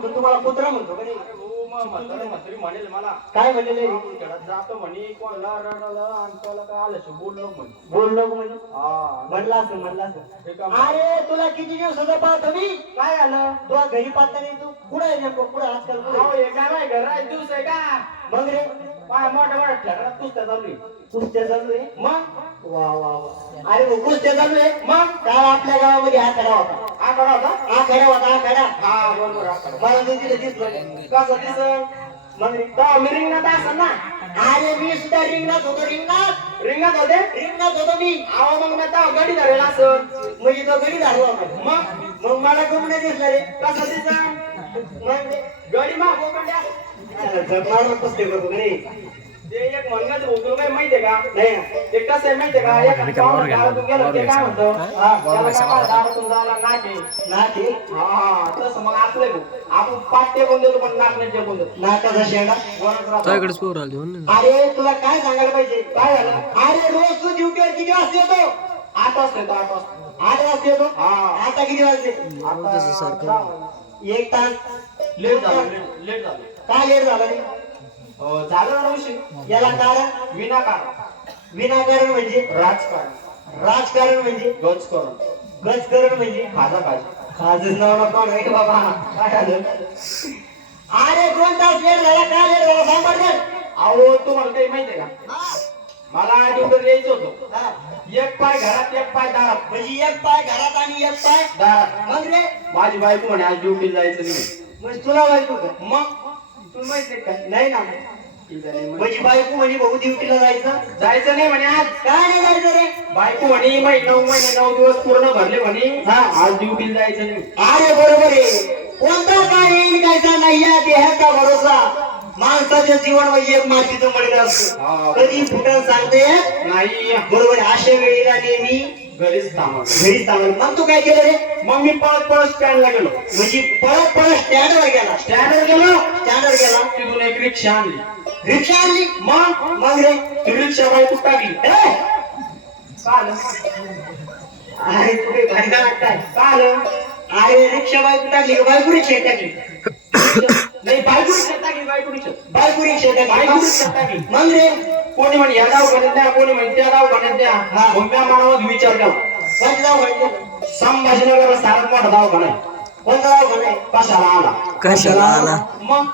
म्हणतो तुम्हाला कुत्रा म्हणतो का नाही? अरे हो मग म्हातारा म्हातारी म्हणेल मला. काय म्हणलेले आपण खेळात जातो म्हणे कोणाला रडाला आलं बोललो म्हणे. बोललो म्हणजे हा. म्हणला असं म्हणला असं. काम अरे तुला किती दिवसाचा पाहतो मी? काय आलं? तुला घरी पाहता नाही तू? कुठं आहे नेमकं? कुठं आजकाल कुठं अहो, आहे? हे काय माहिती घर आहे दिवस आहे का? मग रे? काय मोठ्या मोठ्या कुस्त्या चालू आहे. कुस्त्या चालू आहे? मग? वा वा वा. अरे हो, कुस्त्या चालू आहे? मग? काल आपल्या गावामध्ये हा खडा होता होता हा खडा होता हा खडा. हा बरोबर मला तो तिथे दिसलं. कसं दिसं मग रे तेव्हा मी रिंगणात असेल ना. अरे मी सुद्धा रिंगणात होतो रिंगणात. रिंगणात होते? रिंगणात होतो मी. अहो मग मी तेव्हा गडी धरेल असं म्हणजे तो घरी झालो होता. मग? मग मला नाही दिसला रे. कसं दिसं मग रे, गडी माग कोकंड्या अरे जगणार पुस्तक बघू रे ते एक म्हणण्यात होतो काय माहितीये का नाही ते कसं आहे माहितीये का एखादं पाहुणं दारातून गेलं ते काय म्हणतं हा, त्याला काय दारातून जायला नाक आहे. ना ते हा तसं मग आपलं भाऊ. आपण पाठ टेकून देतो पण नाक नाही टेकून देतो नाकाचा शेंडा वरच राहतो. तुझ्याकडेच पोर आली म्हणून ना. अरे तुला काय सांगायला पाहिजे काय झालं अरे रोज तू ड्युटीवर किती वाजता येतो आठ वाजता येतो आठ वाजता आठ वाजता येतो हा आता किती वाजले आता. एक तास लेट झालं लेट- झालं काय लेट झाला रे हो, झालं ना उशीर याला कारण विनाकारण. विनाकारण म्हणजे राजकारण. राजकारण म्हणजे गज करून गजकरण म्हणजे खाजा पाहिजे खाजच नाव नको रे बाबा. काय झालं? अरे दोन तास लेट झाला? काय लेट झाला? तर. अहो तुम्हाला काही माहितीये का? मला ड्युटीवर यायचं होतं. हा. एक पाय घरात एक पाय दारात. म्हणजे एक पाय घरात आणि एक पाय दारात. मग रे? माझी बायको म्हणे आज ड्युटीला जायचं नाही. म्हणजे तुला बायको का मग? नाही ना. म्हणजे बायको म्हणजे भाऊ ड्युटीला जायचं. जायचं नाही म्हणे आज. काय नाही जायचं रे? बायको म्हणे नऊ महिने नऊ दिवस पूर्ण भरले म्हणे. हा. आज ड्युटीला जायचं नाही. अरे बरोबर आहे. कोणता काय येईल कायचा नाही या देहाचा भरोसा. माणसाचं जीवन म्हणजे एक मातीचं मडीला हा. असतो कधी फुटल सांगते? नाही. बरोबर. अशा वेळेला नेहमी घरीच थांबा घरी थांबल मग तू काय केलं रे? मग मी पळत पळत स्टँडला गेलो. म्हणजे पळत पळत स्टँडवर गेला. स्टँडवर गेलो? स्टँडवर गेला. तिथून एक रिक्षा आणली. रिक्षा आणली? मग? मग रे? ती रिक्षा बायको टाकली? अरे कुठे भांडा वाटताय चाल. अरे रिक्षा बायको टाकली? बायको रिक्षा टाकली. नाही बायको रिक्षा टाकली बायको रिक्षा बायको रिक्षा बायको रिक्षा टाकली. मग रे? कोणी म्हणे या दवाखान्यात द्या कोणी म्हणे त्या दवाखान्यात द्या हा. मग मी मनावर विचार केला. कोणतं दवाखान्यात संभाजीनगरला सारं मोठा दवाखाना. आहे कोणतं दवाखाना आहे? कशाला आला? कशाला आला? मग?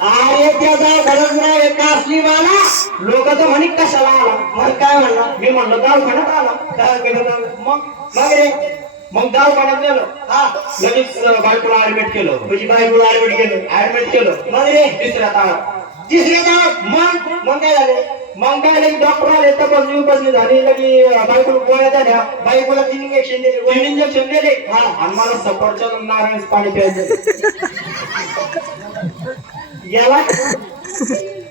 अरे त्याचा गरज नाही कासली मला लोक तर म्हणे कशाला आला? मग काय म्हणला? मी म्हणलो दवाखान्यात आला. मग? मग रे? मग दवाखान्यात गेलो हा. लगेच बायकोला ऍडमिट केलं. तुझी बायको ऍडमिट केलं. ऍडमिट केलं. मग रे? तिसऱ्या ताळात तिसऱ्या गावात मग? मग काय झालं? मग काय लगे डॉक्टर आले तपासणी उपसणी झाली लगे बायकोला गोळ्या झाल्या? बायकोला तीन इंजेक्शन दिले तीन इंजेक्शन दिले. हा. आणि मला सफरचंद नारायण पाणी प्यायचं. याला?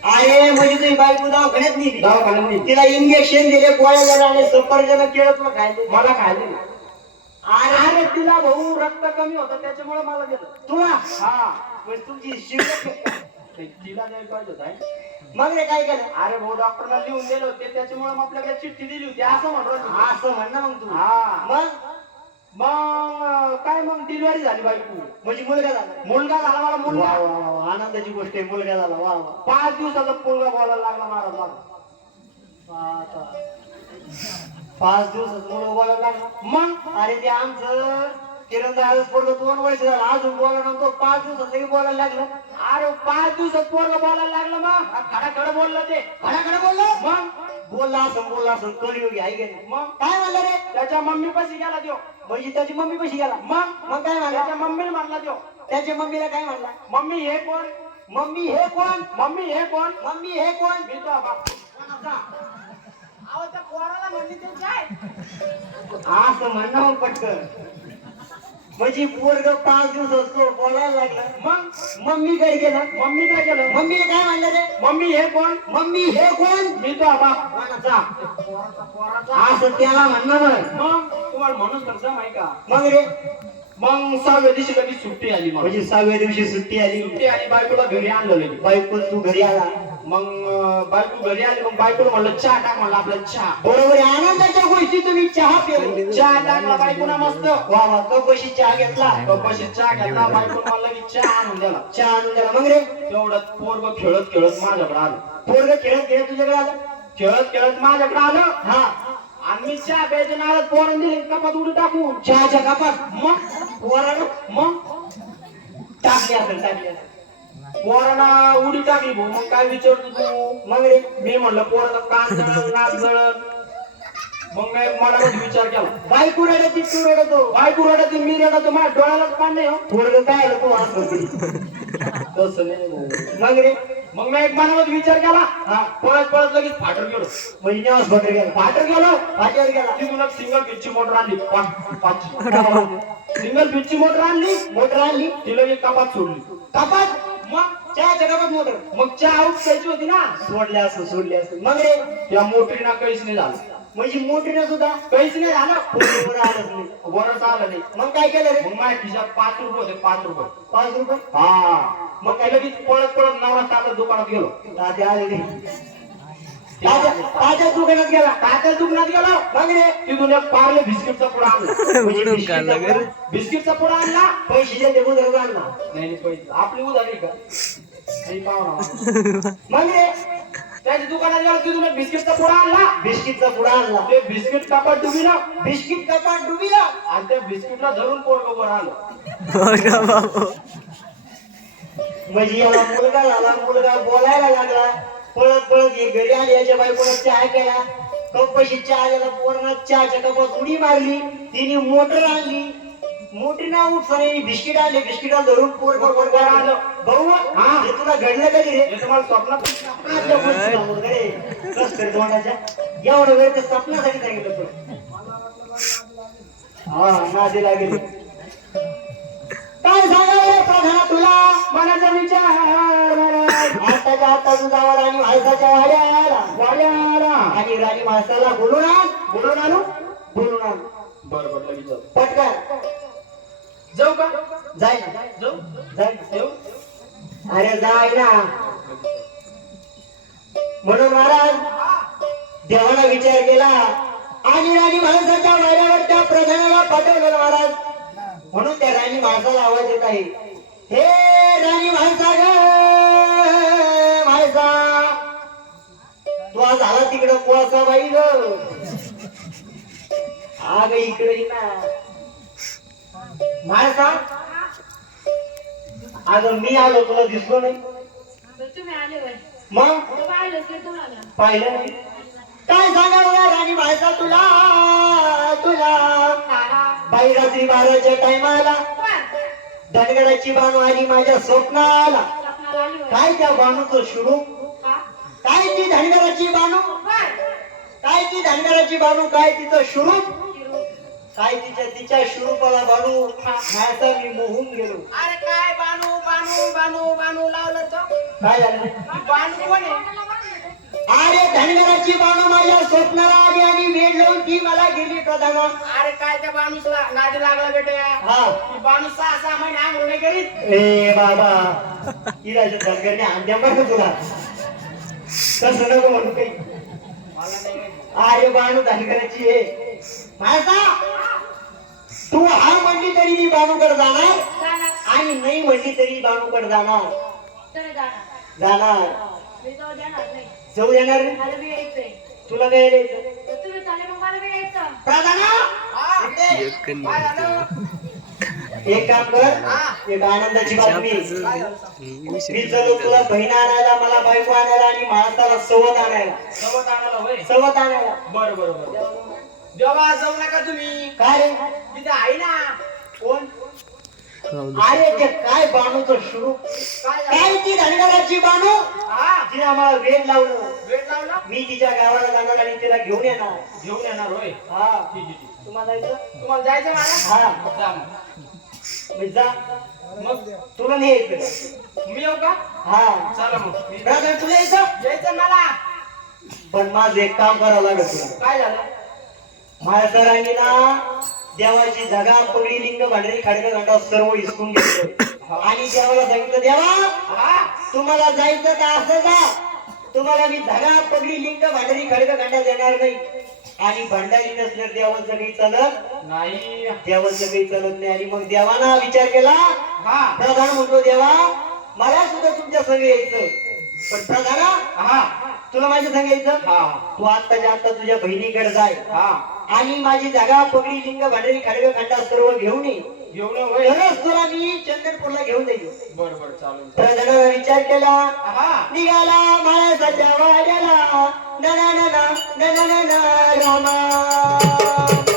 अरे म्हणजे तुझी बायको दवाखान्यात नेली. दवाखान्यात नाही. तिला इंजेक्शन दिले गोळ्या झाल्या आणि सफरजन केलं तुला खायचं मला खायला. अरे तिला भाऊ रक्त कमी होतं त्याच्यामुळे मला दिलं. तुला? हा. म्हणजे तुमची ते तिला द्यायला पाहिजे होतं आहे. मग रे काय केलं? अरे भाऊ डॉक्टरला लिहून दिलं होते त्याच्यामुळे मग आपल्याकडे चिठ्ठी दिली होती असं म्हणतो असं म्हण ना मग तू. हा. मग? मग काय मग डिलिव्हरी झाली बायको. म्हणजे मुलगा झाला. मुलगा झाला मला मुलगा. वा वा वा. आनंदाची गोष्ट आहे मुलगा झाला. वा वा. पाच दिवसाचा मुलगा बोलायला लागला महाराज मला. आता पाच दिवसात मुलं बोलायला लागला? मग? अरे ते आमचं किरण पोरग दोन वर्ष झालं. अजून बोला नव्हतो. पाच दिवसात लगेच बोलायला लागलं. अरे पाच दिवसात पोरग बोलायला लागलं मग. खडा खड बोललं ते. खडाखडा बोललो? मग? बोलला असं बोलला असं. कलियोगी आहे नाही? मग? काय म्हणलं रे? त्याच्या मम्मी पाशी गेला त्यो म्हणजे त्याची मम्मी कशी गेला? मग? मग काय म्हणला? त्याच्या मम्मीला म्हणला त्यो त्याच्या मम्मीला काय म्हणला? मम्मी हे कोण? मम्मी हे कोण? मम्मी हे कोण? मम्मी हे कोण? मी तो बाप असं म्हणणं मग पटकन. म्हणजे पोरग पाच दिवस बोलायला लागलं. मग? मम्मी काय केलं? मम्मी काय केलं? मम्मीने काय म्हणलं रे मम्मी हे कोण? मम्मी हे कोण? मी तो बाप कोणाचा असं त्याला म्हणणं मग? तुम्हाला म्हणून करता माहिती का? मग रे? मग सहाव्या दिवशी लगेच सुट्टी आली म्हणजे सहाव्या दिवशी सुट्टी आली. सुट्टी आली बायकोला घरी आणलं बायको तू घरी आला. मग बायको घरी आली मग बायकोला म्हणलं चहा टाक म्हणलं आपला चहा. बरोबर. आनंदाच्या गोष्टी तुम्ही चहा पिला चहा टाकला बायकोना मस्त. वा वा कपशी चहा घेतला. कपाशी चहा घेतला बायको म्हणलं की चहा आणून द्याला चहा आणून द्याला मग रे? तेवढं पोरग खेळत खेळत माझ्याकडे आलं. पोरग खेळत खेळत तुझ्याकडे आला? खेळत खेळत माझ्याकडे आलं. हा. आणि मी चहा प्यायच्या नाळात पोरण दिले कपात उडी टाकून. चहाच्या कपात? मग? पोरानं? मग? टाकली असेल टाकली असेल पोराला उडी टाकली भाऊ मग काय विचारतो तू? मग रे मी म्हणलं पोराचा कान जळण नाक जळण मग मी मनामध्ये विचार केला. बायको रडत तू रडतो. बायको रडत मी रडतो माझ्या डोळ्यालाच पान नाही हो. पोरग काय आलं तू बघ. तसं नाही भाऊ. मग रे मग मी एक मनामध्ये विचार केला. हा. पळत पळत लगेच फाटर गेलो. म्हणजे बकर गेला. फाटर गेलो? पाठीवर गेला. तिथून सिंगल पिच्ची मोटर आणली. पाच पाचची सिंगल पिच्ची मोटर आणली. मोटर आणली. तिला एक कपात सोडली. कपात? मग चहाच्या कपात मोटर मग चहा आऊट खायची होती ना? सोडले असं सोडले असं मग रे त्या मोटरीना काहीच नाही झालं. म्हणजे मोटरीनं सुद्धा काहीच नाही झालं. पोरीवर आलंच नाही. बरंच आलं नाही. मग काय केलं रे? मग माझ्या खिशात पाच रुपये होते पाच रुपये. पाच रुपये? हा. मग काय लगेच पळत पळत नवरा तात्या दुकानात गेलो. तात्या आले रे तात्या तात्या दुकानात गेला. तात्या दुकानात गेलो. मग रे तिथून एक पार्ले बिस्किटचा पुडा आणला. म्हणजे बिस्किटचा पुडा आणला. पैसे आणला. नाही नाही पैसे. आपली उधारी का? नाही पाहुणा मग रे त्याच्या दुकानात गेलो तिथून एक बिस्किटचा पुडा आणला. बिस्किटचा पुडा आणला. ते बिस्किट कापड डुबी ना बिस्किट कपाट डुबीला आणि त्या बिस्किटला धरून पोट वर आलं बघा बाबू. म्हणजे याला मुलगा झाला मुलगा बोलायला लागला. पळत पळत हे घरी आले याच्या बायकोला चहा केला. कपशी चहा गेला पोरानं चहाच्या कपात उडी मारली. तिने मोटर आणली. मोठीना उठसाने बिस्किट आणले बिस्किटा धरून पोर वर आलं. भाऊ हा. हे तुला घडलं कधी रे? हे तुम्हाला स्वप्नात सांगू तोंडाच्या? एवढं वेळ ते स्वप्नासाठी सांगितलं तुला. हा नादी लागेल. काय सांगावं प्रधाना तुला? मनाचा विचार. दुधावर आणि माणसाच्या वाड्या आला. वाड्या आला. आणि राणी माणसाला बोलून आण. बोलून आलो बोलून आण. बरं बरं लगेच जाऊ. पटकन. जाऊ का? जाय ना. जाऊ? जाय ना. येऊ? अरे जाय ना. म्हणून महाराज देवाला विचार केला. आणि राणी माणसाच्या वाड्यावर त्या प्रधानाला पाठवलं महाराज. म्हणून त्या राणी माणसाला आवाज येत आहे. हे राणी माणसा तिकडं कुळाचा बाई ग. आग इकडे ना. माणसा अगं मी आलो तुला दिसलो नाही. तुम्ही आले होय मग? पाहिलं नाही. काय सांगावं राणी माणसा तुला? तुला. बाई रात्री बाराच्या टायमाला धनगराची बाणू आली माझ्या स्वप्नाला. काय त्या बाणूचं शुरू? काय ती धनगराची बाणू? काय ती धनगराची बाणू काय तिचं शिरू. काय तिच्या तिच्या शुरूपाला बाणू माझा मी मोहून गेलो. अरे काय बानू बानू बानू बानू लावलं तो? काय झालं? बानू कोण आहे? अरे धनगराची बाणू माझ्या स्वप्नाला आली आणि वेळ लावून ती मला गेली प्रधाना अरे काय त्या बानूसला नादी लागला बेटे? हा. ती बानू सहा सहा महिने आंघोळ नाही करीत. ए बाबा. इराच्या धनगरने बरं का तुला. तसं नको म्हणू काही. अरे बाणू धनगराची आहे माहिता तू हा म्हणली तरी मी बाणूकडे जाणार आणि नाही म्हणली तरी बाणूकडे जाणार. जाणार. मी जाऊ देणार नाही. जाऊ येणार तुला काय यायचं तर एक काम कर एक आनंदाची बातमी? मी चलो तुला बहीण आणायला मला बायको आणायला आणि माणसाला सवत आणायला. सवत आणायला होय? सवत आणायला. बरं बरं बरं. देवा जाऊ नका तुम्ही. काय रे? तिथे आहे ना. कोण? अरे ते काय बाणूचं शुरू? काय ती धनगराची बाणू? हा. तिने आम्हाला वेळ लावलं. वेट लावला? मी तिच्या गावाला जाणार आणि तिला घेऊन येणार. घेऊन येणार होय? हा. तुम्हाला जायचं? तुम्हाला जायचं मला? हा. मी जा. मग तुला नाही यायचं मी येऊ का? हा. चला मग. मी- ब्रदर तुला यायचं? यायचं मला पण माझं एक काम करावं लागेल तुला. काय झालं? माझ्या सरांनी ना देवाची जागा पगडी लिंग भांडरी खाडका घंटा सर्व हिसकून घेतलं. आणि देवाला सांगितलं देवा हा. तुम्हाला जायचं तर असं जा. तुम्हाला मी धगा पगडी लिंग भांडरी खडक घंटा देणार नाही. आणि भांडारी नसल्यावर देवाचं काही चालत नाही. देवाचं काही चालत नाही. आणि मग देवाना विचार केला हा. प्रधान म्हणतो देवा मला सुद्धा तुमच्या संग यायचं. पण प्रधाना हा. तुला माझ्या संग यायचं? हा. तू आत्ताच्या आता तुझ्या बहिणीकडे जाय. हा. आणि माझी जागा पगडी लिंग भांडरी खडक घंटा सर्व घेऊन ये. घेऊन तुला मी चंदनपूरला घेऊन जाईल बर चालू प्रधान विचार केला. निघाला महाराजाच्या वाड्याला. ना ना ना ना ना ना रामा.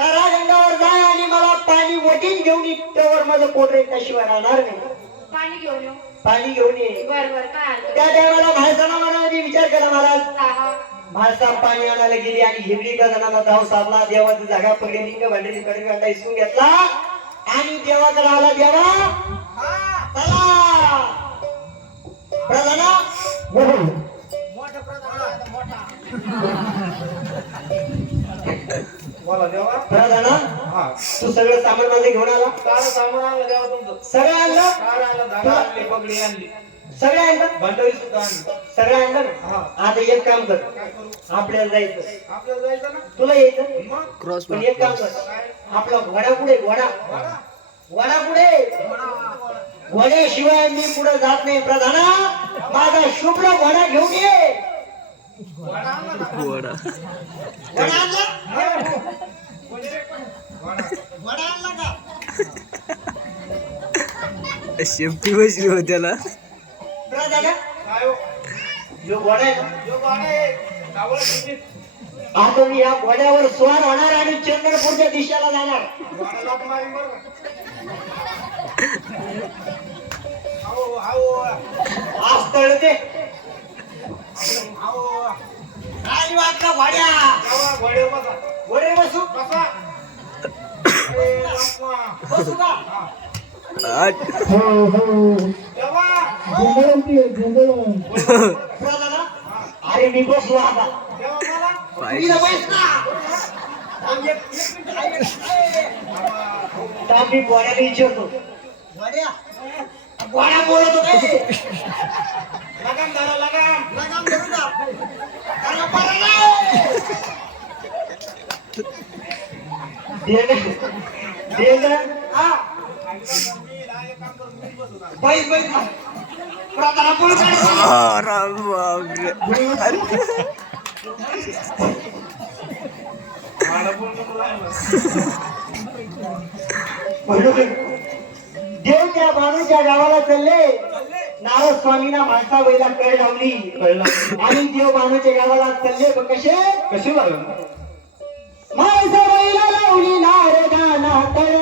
चाल. करा गंगावर जाय आणि मला पाणी वटीत घेऊन त्यावर माझं पोट शिवाय राहणार नाही. पाणी घेऊन येऊ. पाणी घेऊन ये. बर बर काय हरकत त्या टायमाला म्हाळसाला मनामध्ये विचार केला महाराज. हा म्हाळसा पाणी आणायला गेली आणि हिरडी जणांना धाव साधला देवाची जागा पडली लिंग भांडली कडे कांदा हिसकून घेतला. आणि देवाकडे आला देवा. सगळं सामान माझं घेऊन आला. काय सामान आणलं देवा तुमचं. सगळं आणलं? काय आणलं धागा आणली पगडी आणली. सगळं आणलं? भांडवली सुद्धा आणली. सगळं आणलं? हा. ना आता एक काम कर. काय करू? आपल्याला जायचं. आपल्याला जायचं ना? तुला यायचं? मग? क्रॉस पण एक काम. कर. आपला घोडा पुढे घोडा. घोडा पुढे घोड्याशिवाय मी पुढे जात नाही प्रधाना. माझा शुभ्र घोडा घेऊन ये. वडा आणला ना? वडा. घोडा आणला. घोडा आणला बसली हो त्याला. आपण या घोड्यावर स्वार होणार आणि चंद्रपूरच्या दिशेला जाणार. आज तळते. काय वाटला घोड्या? घोडे बसू बसा. अरे मी बसलो आता. मी गोड्याला विचारतो गोड्या गोड्या बोलतो लगाम धरा लगाम लगाम धरू का देव त्या भानूच्या गावाला चालले नारद स्वामीना माणसा बैला कळ लावली आणि देव भानूच्या गावाला चालले कसे कसे लागले माझ बैला लावली नारदाना तया